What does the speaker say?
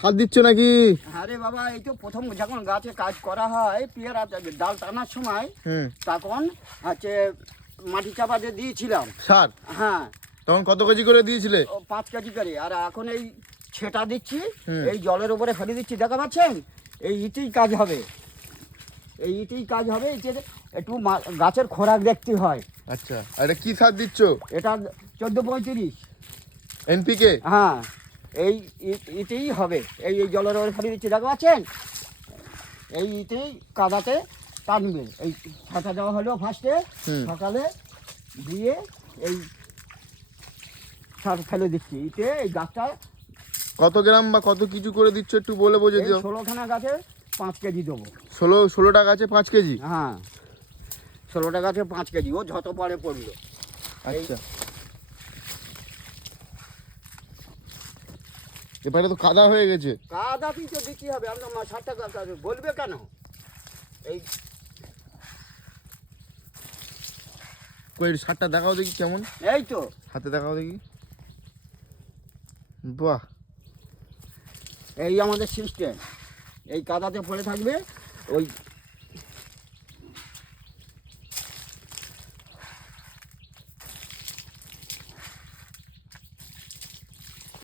সার দিচ্ছ নাকি? আরে বাবা এই তো প্রথম যখন গাছে কাজ করা হয় পেয়ারা ডাল টানার সময় তখন হচ্ছে মাটি চাপা দিয়ে দিয়েছিলাম সার। হ্যাঁ তখন কত কেজি করে দিয়েছিলে? 5 কেজি করে। আর এখন এই ছেটা দিচ্ছি, এই জলের উপরে ফেলে দিচ্ছি, দেখা পাচ্ছেন? এই ইটেই কাজ হবে, এই ইটেই কাজ হবে। একটু গাছের খোরাক দেখতে হয়। আচ্ছা, আর এটা কি সার দিচ্ছ? এটা 14-35 এনপিকে। হ্যাঁ, এই ইটেই হবে। এই জলের উপরে ফেলে দিচ্ছি, দেখা পাচ্ছেন? এই ইটেই কাদাতে টানবে। এই ছাতা দেওয়া হলো ফার্স্টে সকালে, দিয়ে এই সার ফেলে দিচ্ছি ইটে। এই গাছটা কত গ্রাম বা কত কিছু করে দিচ্ছ একটু বলে বোঝে দিও। 16খানা গাছে 5 কেজি দেবো। 16টা গাছে 5 কেজি? হ্যাঁ, 16টা গাছে 5 কেজি। ও যত পরে পড়লো। আচ্ছা, এবারে তো কাদা হয়ে গেছে। কাদাতেই তো দিতে হবে। আমরা 60 টাকা বলবে কেন? এই কই সারটা দেখাও দেখি কেমন। এই তো হাতে দেখাও দেখি। বাহ, এই আমাদের সিস্টেম। এই কাদাতে পড়ে থাকবে, ওই